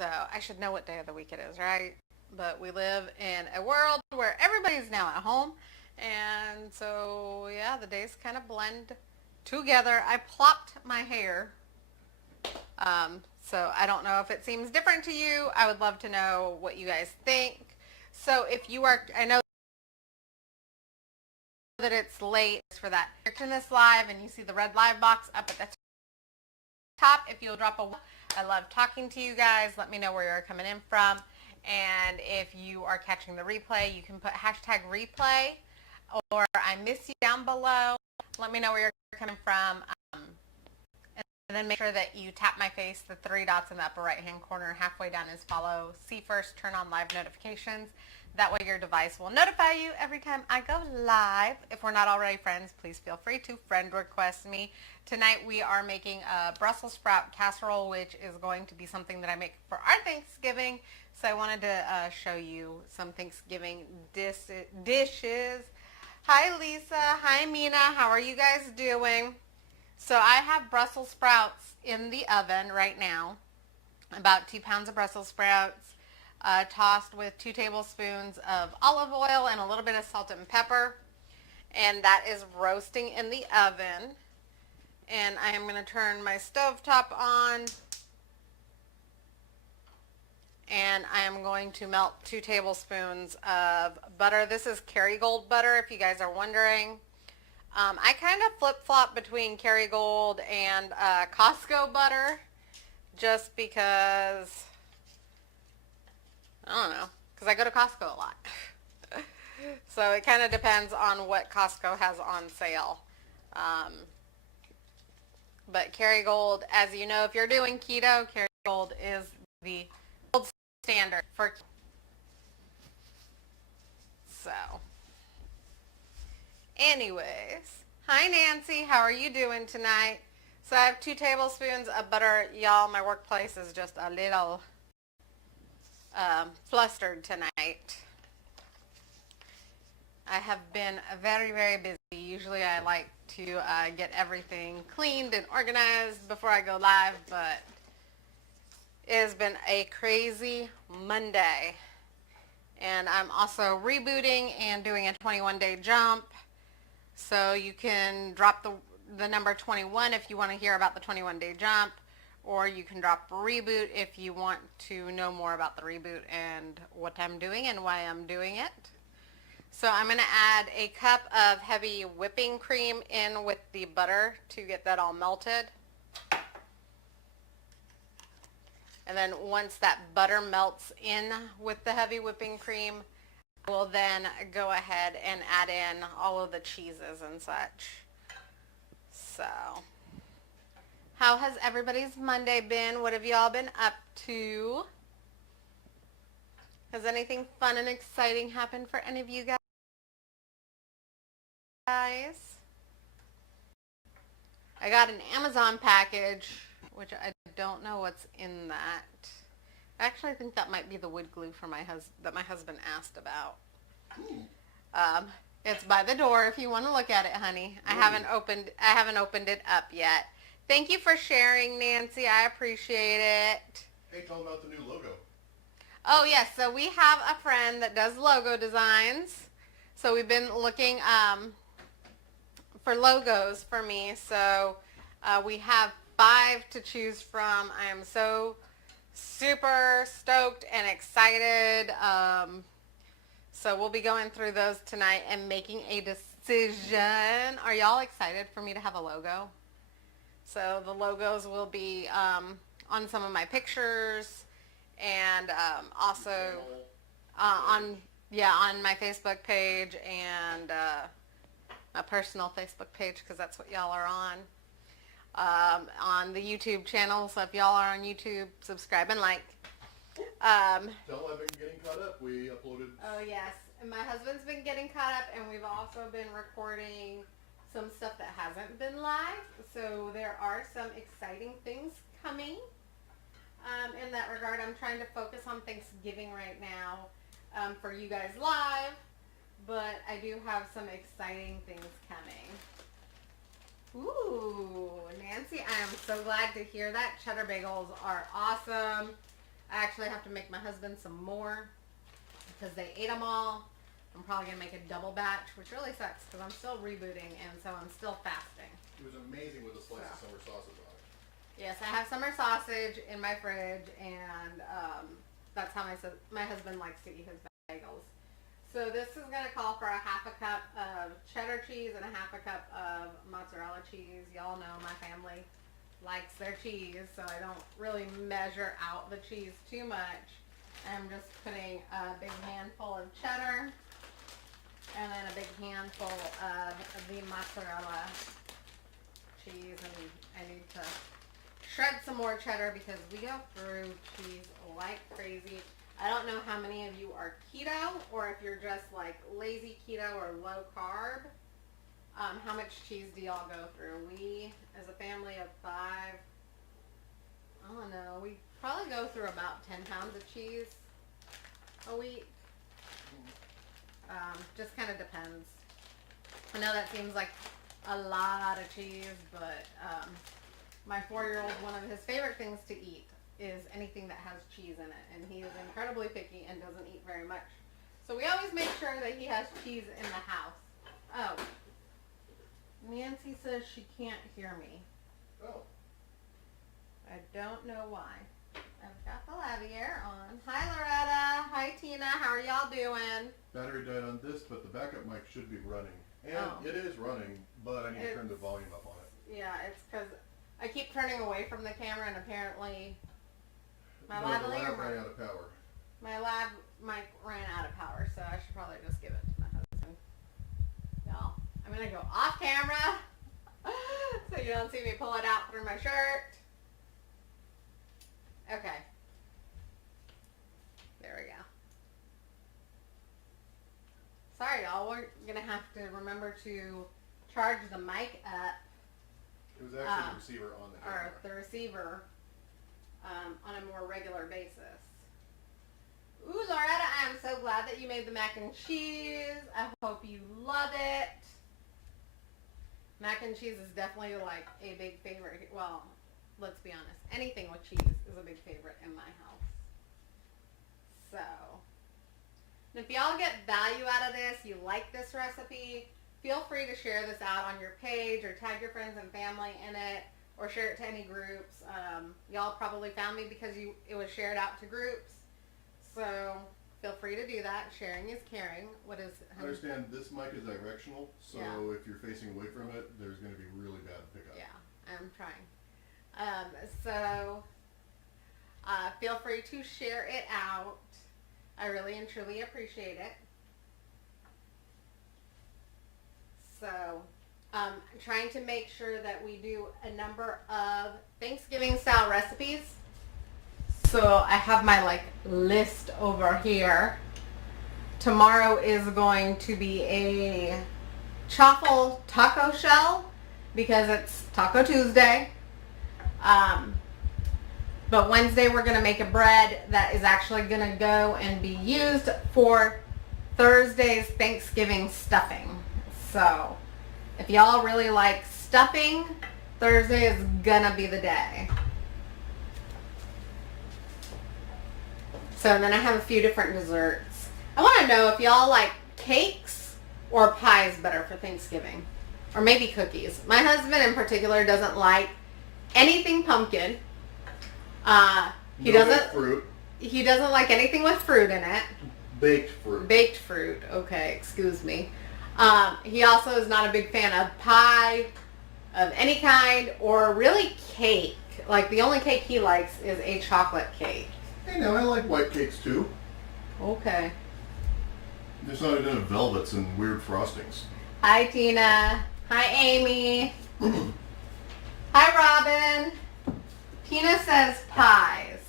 So I should know what day of the week it is, right? But we live in a world where everybody's now at home. And so, yeah, the days kind of blend together. I plopped my hair. So I don't know if it seems different to you. I would love to know what you guys think. So if you are, I know that it's late for that. You're watching this live and you see the red live box up at the top. If you'll drop a, I love talking to you guys. Let me know where you're coming in from. And if you are catching the replay, you can put hashtag replay or I miss you down below. Let me know where you're coming from. And then make sure that you tap my face, the three dots in the upper right hand corner. Halfway down is follow. See first, turn on live notifications. That way your device will notify you every time I go live. If we're not already friends, please feel free to friend request me. Tonight we are making a Brussels Sprout Casserole, which is going to be something that I make for our Thanksgiving. So I wanted to show you some Thanksgiving dishes. Hi Lisa, hi Mina, how are you guys doing? So I have Brussels sprouts in the oven right now, about 2 pounds of Brussels sprouts, tossed with 2 tablespoons of olive oil and a little bit of salt and pepper. And that is roasting in the oven. And I am going to turn my stovetop on. And I am going to melt 2 tablespoons of butter. This is Kerrygold butter, if you guys are wondering. I kind of flip-flop between Kerrygold and Costco butter just because, I don't know, because I go to Costco a lot. So it kind of depends on what Costco has on sale. But Kerrygold, as you know, if you're doing keto, Kerrygold is the gold standard for keto. So, anyways, hi Nancy, how are you doing tonight? So I have 2 tablespoons of butter. Y'all, my workplace is just a little flustered tonight. I have been very, very busy. Usually I like to get everything cleaned and organized before I go live, but it has been a crazy Monday. And I'm also rebooting and doing a 21-day jump. So you can drop the number 21 if you want to hear about the 21-day jump, or you can drop reboot if you want to know more about the reboot and what I'm doing and why I'm doing it. So I'm going to add a cup of heavy whipping cream in with the butter to get that all melted. And then once that butter melts in with the heavy whipping cream, we'll then go ahead and add in all of the cheeses and such. So, how has everybody's Monday been? What have y'all been up to? Has anything fun and exciting happened for any of you guys? I got an Amazon package, which I don't know what's in that. Actually, I think that might be the wood glue for that my husband asked about. It's by the door if you want to look at it, honey. I haven't opened it up yet. Thank you for sharing, Nancy. I appreciate it. Hey, tell them about the new logo. Oh yes, so we have a friend that does logo designs. So we've been looking for logos for me. So we have 5 to choose from. I am so super stoked and excited. So we'll be going through those tonight and making a decision. Are y'all excited for me to have a logo? So the logos will be on some of my pictures and also on my Facebook page and my personal Facebook page, because that's what y'all are on the YouTube channel. So if y'all are on YouTube, subscribe and like. Tell them I've been getting caught up. We uploaded. Oh yes, and my husband's been getting caught up, and we've also been recording some stuff that hasn't been live. So there are some exciting things coming. In that regard, I'm trying to focus on Thanksgiving right now for you guys live, but I do have some exciting things coming. Ooh, Nancy, I am so glad to hear that. Cheddar bagels are awesome. I I actually have to make my husband some more because they ate them all. I'm probably going to make a double batch, which really sucks because I'm still rebooting and so I'm still fasting. It was amazing with a slice of summer sausage on it. Yes, I have summer sausage in my fridge, and that's how my husband likes to eat his bagels. So this is going to call for a half a cup of cheddar cheese and a half a cup of mozzarella cheese. Y'all know my family likes their cheese, so I don't really measure out the cheese too much. I'm just putting a big handful of cheddar and then a big handful of the mozzarella cheese, and I need to shred some more cheddar because we go through cheese like crazy. I don't know how many of you are keto or if you're just like lazy keto or low carb. How much cheese do y'all go through? We, as a family of 5, I don't know, we probably go through about 10 pounds of cheese a week. Just kind of depends. I know that seems like a lot of cheese, but my 4-year-old, one of his favorite things to eat is anything that has cheese in it, and he is incredibly picky and doesn't eat very much. So we always make sure that he has cheese in the house. Oh, Nancy says she can't hear me. Oh. I don't know why. I've got the lavalier on. Hi Loretta. Hi Tina. How are y'all doing? Battery died on this, but the backup mic should be running. And it is running, but I need to turn the volume up on it. Yeah, it's because I keep turning away from the camera, and apparently the lab ran out of power. My lab mic ran out of power, so I should probably just give it to my husband. Y'all, I'm going to go off camera so you don't see me pull it out through my shirt. Okay. There we go. Sorry, y'all. We're going to have to remember to charge the mic up. It was actually the receiver on the camera. Or the receiver on a more regular basis. Ooh, Loretta, I am so glad that you made the mac and cheese. I hope you love it. Mac and cheese is definitely like a big favorite. Well, let's be honest. Anything with cheese is a big favorite in my house. So, and if y'all get value out of this, you like this recipe, feel free to share this out on your page or tag your friends and family in it or share it to any groups. Y'all probably found me because it was shared out to groups. So feel free to do that. Sharing is caring. What is I understand this mic is directional, so if you're facing away from it, there's going to be really bad pickup. Yeah, I'm trying. Feel free to share it out. I really and truly appreciate it. So, trying to make sure that we do a number of Thanksgiving style recipes. So I have my list over here. Tomorrow is going to be a chaffle taco shell because it's Taco Tuesday. But Wednesday we're going to make a bread that is actually going to go and be used for Thursday's Thanksgiving stuffing. So if y'all really like stuffing, Thursday is going to be the day. So then I have a few different desserts. I want to know if y'all like cakes or pies better for Thanksgiving. Or maybe cookies. My husband in particular doesn't like anything pumpkin. He doesn't like anything with fruit in it. Baked fruit. Baked fruit. Okay, excuse me. He also is not a big fan of pie of any kind or really cake. Like the only cake he likes is a chocolate cake. Hey, now I like white cakes too. Okay. Just not in velvets and weird frostings. Hi, Tina. Hi, Amy. Hi, Robin. Tina says pies.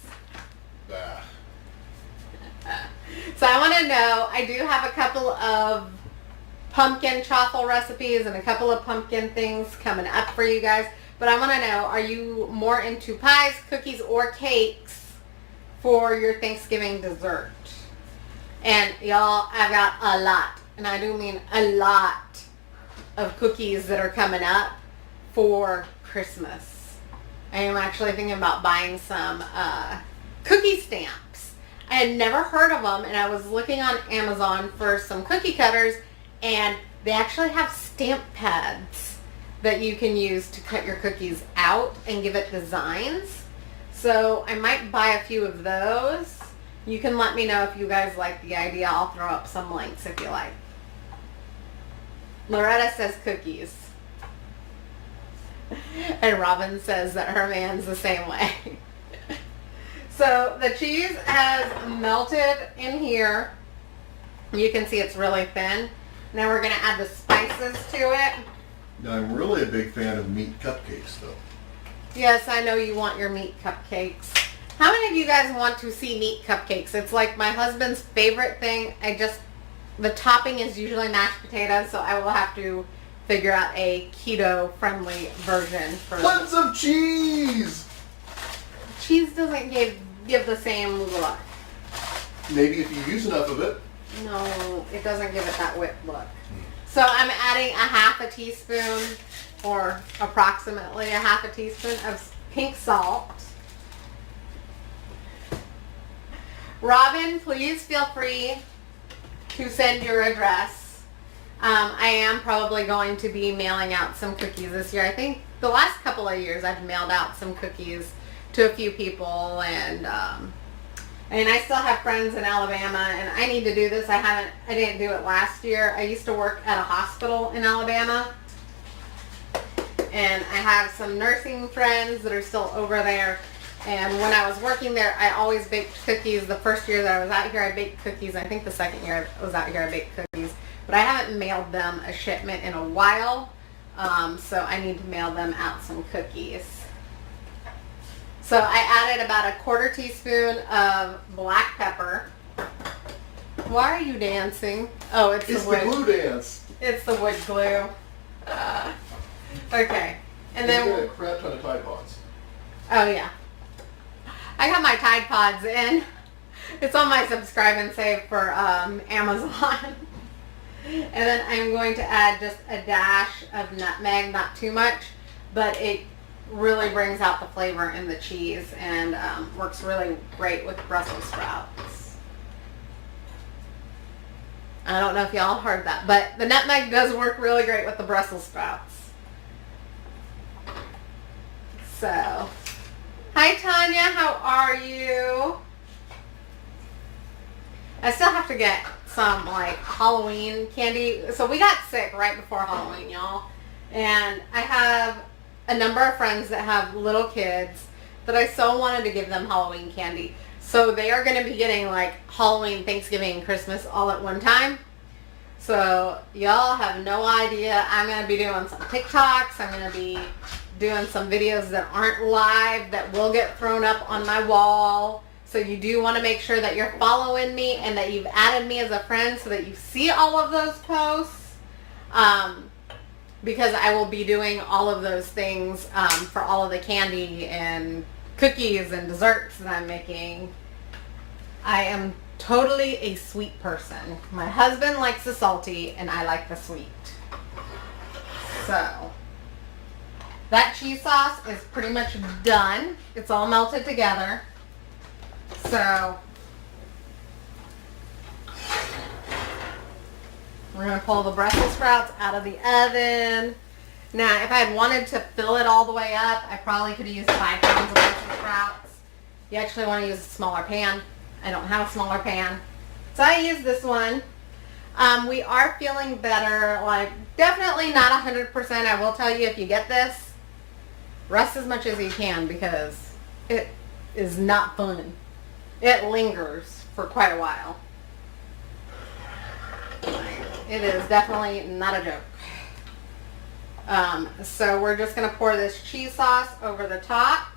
Ah. So I want to know, I do have a couple of pumpkin chaffle recipes and a couple of pumpkin things coming up for you guys. But I want to know, are you more into pies, cookies, or cakes for your Thanksgiving dessert? And y'all, I've got a lot, and I do mean a lot of cookies that are coming up for Christmas. I am actually thinking about buying some cookie cookie stamps. I had never heard of them, and I was looking on Amazon for some cookie cutters, and they actually have stamp pads that you can use to cut your cookies out and give it designs. So I might buy a few of those. You can let me know if you guys like the idea. I'll throw up some links if you like. Loretta says cookies. And Robin says that her man's the same way. So the cheese has melted in here. You can see it's really thin. Now we're going to add the spices to it. Now, I'm really a big fan of meat cupcakes, though. Yes, I know you want your meat cupcakes. How many of you guys want to see meat cupcakes? It's like my husband's favorite thing. The topping is usually mashed potatoes, so I will have to figure out a keto-friendly version for Tons of cheese! Cheese doesn't give the same look. Maybe if you use enough of it. No, it doesn't give it that whipped look. So I'm adding a half a teaspoon, or approximately a half a teaspoon of pink salt. Robin, please feel free to send your address. I am probably going to be mailing out some cookies this year. I think the last couple of years I've mailed out some cookies to a few people, and I still have friends in Alabama, and I need to do this. I didn't do it last year. I used to work at a hospital in Alabama, and I have some nursing friends that are still over there. And when I was working there, I always baked cookies. The first year that I was out here, I baked cookies. I think the second year I was out here, I baked cookies. But I haven't mailed them a shipment in a while, so I need to mail them out some cookies. So I added about a quarter teaspoon of black pepper. Why are you dancing? Oh, it's the glue dance. It's the wood glue. Okay. And then you got a crap ton of Tide Pods. Oh yeah. I got my Tide Pods in. It's on my subscribe and save for Amazon. And then I'm going to add just a dash of nutmeg, not too much, but it really brings out the flavor in the cheese and works really great with Brussels sprouts. I don't know if y'all heard that, but the nutmeg does work really great with the Brussels sprouts. So, hi Tanya, how are you? I still have to get some like Halloween candy. So we got sick right before Halloween, y'all. And I have a number of friends that have little kids that I so wanted to give them Halloween candy. So they are going to be getting like Halloween, Thanksgiving, Christmas all at one time. So y'all have no idea. I'm going to be doing some TikToks. I'm going to be doing some videos that aren't live that will get thrown up on my wall. So you do want to make sure that you're following me and that you've added me as a friend so that you see all of those posts. Because I will be doing all of those things for all of the candy and cookies and desserts that I'm making. I am totally a sweet person. My husband likes the salty and I like the sweet. So that cheese sauce is pretty much done. It's all melted together. So we're going to pull the Brussels sprouts out of the oven. Now, if I had wanted to fill it all the way up, I probably could have used 5 pounds of Brussels sprouts. You actually want to use a smaller pan. I don't have a smaller pan. So I use this one. We are feeling better. Like, definitely not 100%. I will tell you, if you get this, rest as much as you can because it is not fun. It lingers for quite a while. It is definitely not a joke. So we're just going to pour this cheese sauce over the top.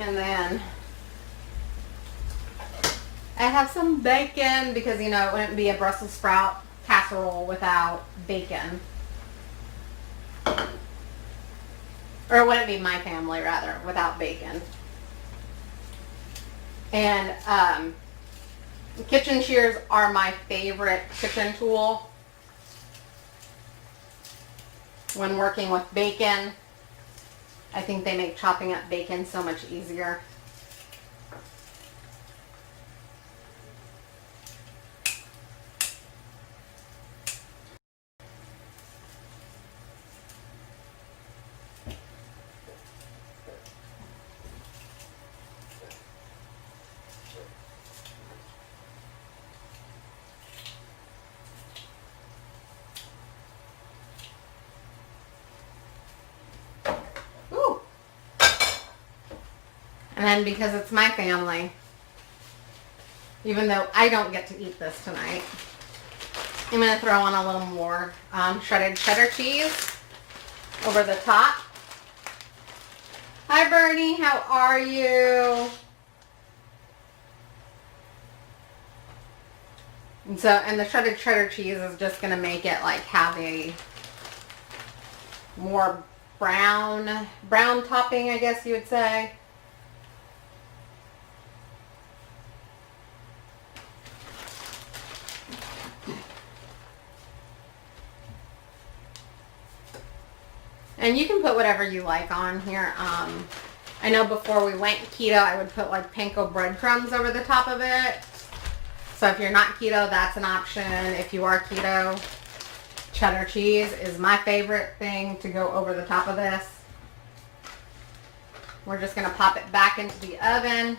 And then I have some bacon because, you know, it wouldn't be a Brussels sprout casserole without bacon. or it wouldn't be my family rather, without bacon. And kitchen shears are my favorite kitchen tool when working with bacon. I think they make chopping up bacon so much easier. And then because it's my family, even though I don't get to eat this tonight, I'm going to throw on a little more shredded cheddar cheese over the top. Hi Bernie, how are you? And the shredded cheddar cheese is just going to make it like have a more brown topping, I guess you would say. And you can put whatever you like on here. I know before we went keto, I would put like panko breadcrumbs over the top of it. So if you're not keto, that's an option. If you are keto, cheddar cheese is my favorite thing to go over the top of this. We're just going to pop it back into the oven.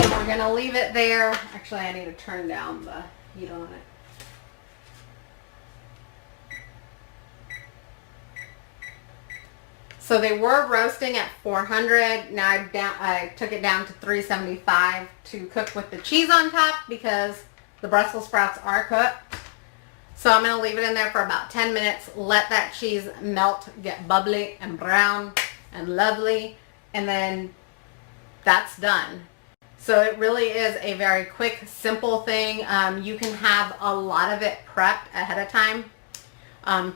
We're going to leave it there. Actually, I need to turn down the heat on it. So they were roasting at 400. Now I took it down to 375 to cook with the cheese on top because the Brussels sprouts are cooked. So I'm going to leave it in there for about 10 minutes. Let that cheese melt, get bubbly and brown and lovely. And then that's done. So it really is a very quick, simple thing. You can have a lot of it prepped ahead of time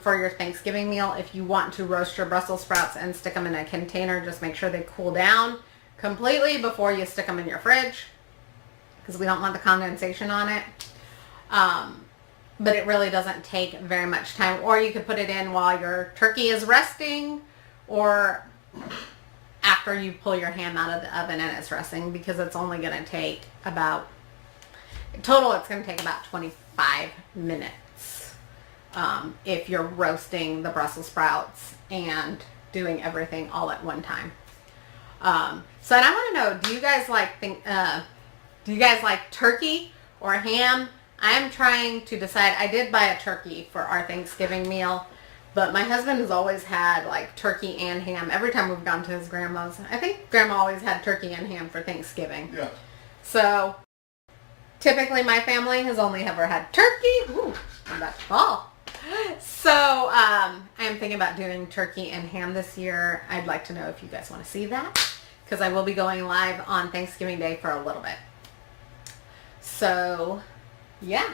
for your Thanksgiving meal. If you want to roast your Brussels sprouts and stick them in a container, just make sure they cool down completely before you stick them in your fridge because we don't want the condensation on it. But it really doesn't take very much time. Or you could put it in while your turkey is resting or after you pull your ham out of the oven and it's resting, because it's only going to take about, total it's going to take about 25 minutes if you're roasting the Brussels sprouts and doing everything all at one time. So and I want to know, do you guys like turkey or ham? I am trying to decide. I did buy a turkey for our Thanksgiving meal, but my husband has always had like turkey and ham every time we've gone to his grandma's. I think grandma always had turkey and ham for Thanksgiving. Yeah. So typically my family has only ever had turkey. Ooh, I'm about to fall. So I am thinking about doing turkey and ham this year. I'd like to know if you guys want to see that, because I will be going live on Thanksgiving Day for a little bit. So yeah.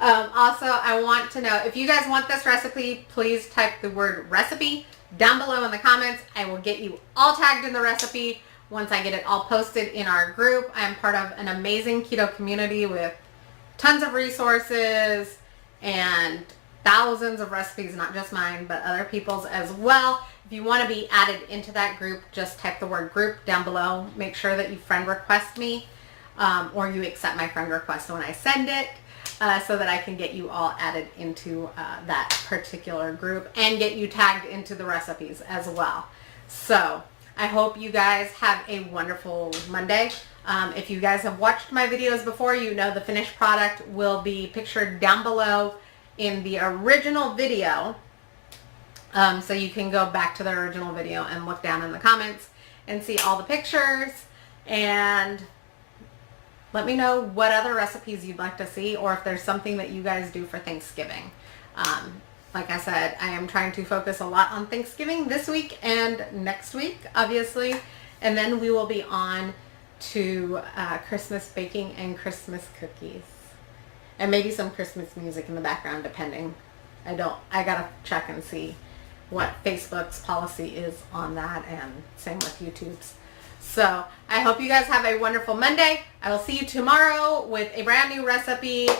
Also, I want to know, if you guys want this recipe, please type the word recipe down below in the comments. I will get you all tagged in the recipe once I get it all posted in our group. I am part of an amazing keto community with tons of resources and thousands of recipes, not just mine, but other people's as well. If you want to be added into that group, just type the word group down below. Make sure that you friend request me or you accept my friend request when I send it. So that I can get you all added into that particular group and get you tagged into the recipes as well. So I hope you guys have a wonderful Monday. If you guys have watched my videos before, you know the finished product will be pictured down below in the original video. So you can go back to the original video and look down in the comments and see all the pictures, and let me know what other recipes you'd like to see, or if there's something that you guys do for Thanksgiving. Like I said, I am trying to focus a lot on Thanksgiving this week and next week, obviously. And then we will be on to Christmas baking and Christmas cookies. And maybe some Christmas music in the background, depending. I gotta check and see what Facebook's policy is on that, and same with YouTube's. So I hope you guys have a wonderful Monday. I will see you tomorrow with a brand new recipe. And